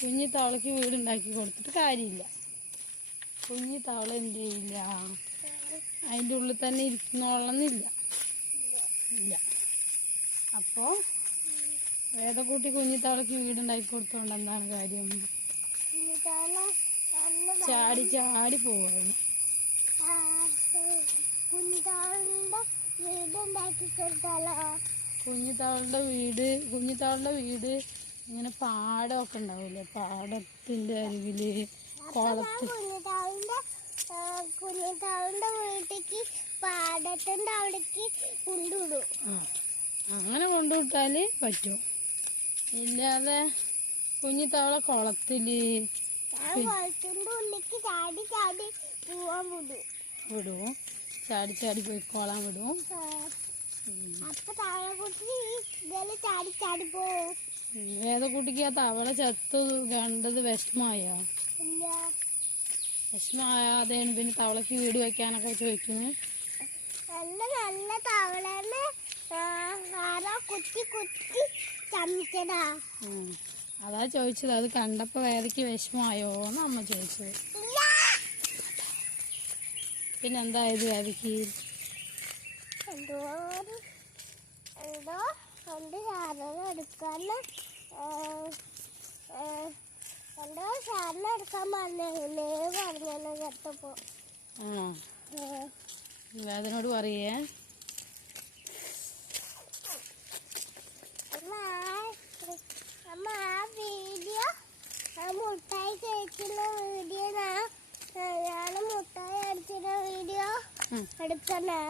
കുഞ്ഞി തവളയ്ക്ക് വീടുണ്ടാക്കി കൊടുത്തിട്ട് കാര്യമില്ല. കുഞ്ഞി തവള എന്ത് ചെയ്യില്ല, അതിൻ്റെ ഉള്ളിൽ തന്നെ ഇരിക്കുന്നോളന്നില്ല. ഇല്ല. അപ്പോൾ വേദക്കുട്ടി കുഞ്ഞി തവളയ്ക്ക് വീടുണ്ടാക്കി കൊടുത്തോണ്ട് എന്താണ് കാര്യം? ചാടി ചാടി പോവാണ്. കുഞ്ഞിത്താളുടെ വീട് ഇങ്ങനെ പാടമൊക്കെ ഉണ്ടാവില്ലേ, പാടത്തിന്റെ അരികില് കുഞ്ഞിത്താളുടെ വീട്ടിലേക്ക് പാടത്തിന്റെ അവിടേക്ക് കൊണ്ടുവിടും. അങ്ങനെ കൊണ്ടുവിട്ടാല് പറ്റും. ഇല്ലാതെ കുഞ്ഞിത്തവള കുളത്തില് ഉള്ളിലേക്ക് ചാടി ചാടി പോവാൻ വിടും. ചാടി ചാടി പോയിക്കോളാൻ വിടും. അപ്പൊ തവളക്കുട്ടി ചാടി ചാടി പോവും. വേദക്കുട്ടിക്ക് ആ തവള ചത്തു കണ്ടത് വിഷമായോ? ഇല്ല. വിഷമായാതെയാണ് പിന്നെ തവളക്ക് വീട് വെക്കാനൊക്കെ ചോദിക്കുന്നത്. നല്ല നല്ല തവളനെ ആരോ കുത്തി കുത്തി ചമിച്ചതാ. അതാ ചോദിച്ചത്. അത് കണ്ടപ്പോ വേദയ്ക്ക് വിഷമായോന്ന് അമ്മ ചോദിച്ചത്. പിന്നെന്തായത് വേദയ്ക്ക്? എന്തോ സാധനം എടുക്കാന്ന് സാധനം എടുക്കാൻ പറഞ്ഞല്ലോ ചത്തപ്പോ. വേദനോട് പറയേ. അമ്മ ആ വീഡിയോ മുട്ടായി കഴിക്കുന്ന വീഡിയോ ഞാന് മുട്ടായി അടിച്ചിട്ട് വീഡിയോ എടുക്കണേ.